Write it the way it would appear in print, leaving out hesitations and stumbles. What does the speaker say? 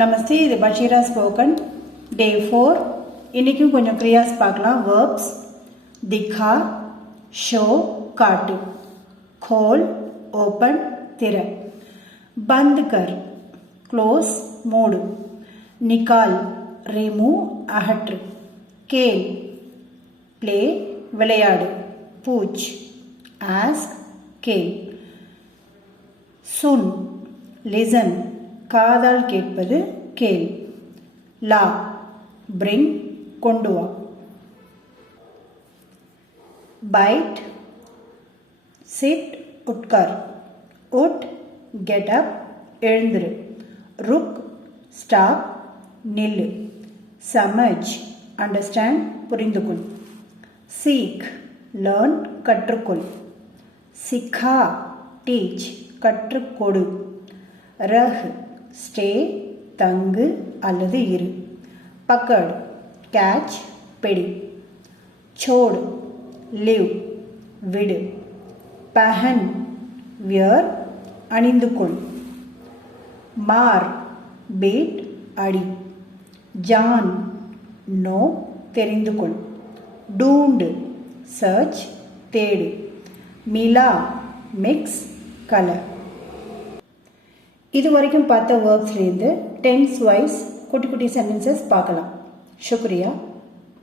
நமஸ்தே, இது பஷீரா ஸ்போக்கன் டே 4. இன்றைக்கும் கொஞ்சம் கிரியாஸ் பார்க்கலாம். வேர்ப்ஸ்: திக்கா, ஷோ காட்டு, खोल ஓப்பன் திற, बंद कर க்ளோஸ் மூடு, निकाल रिमूव அகற்று, கேல் ப்ளே விளையாடு, पूछ ஆஸ்க் கேள், सुन லிசன் காதால் கேட்பது கேள், லா பிரிங் கொண்டு வா, பைட் சிட் உட்கார், உட் கெட் அப் எழுந்திரு, ருக் ஸ்டாப் நில்லு, சமஜ் அண்டர்ஸ்டாண்ட் புரிந்துகொள், சீக் லேர்ன் கற்றுக்கொள், சிக்கா டீச் கற்றுக்கொடு, ரஹ் ஸ்டே தங்கு அல்லது இரு, பக்கட் கேட்ச் பிடி, சோடு லிவ் விடு, பஹன் வியர் அணிந்து கொள், மார் பீட் அடி, ஜான் நோ தெரிந்து கொள், டூண்டு சர்ச் தேடு, மிலா மிக்ஸ் கலர். இது வரைக்கும் பார்த்த வேர்ப்ஸ்லேருந்து டென்ஸ் வைஸ் குட்டி குட்டி சென்டென்சஸ் பார்க்கலாம். शुक्रिया.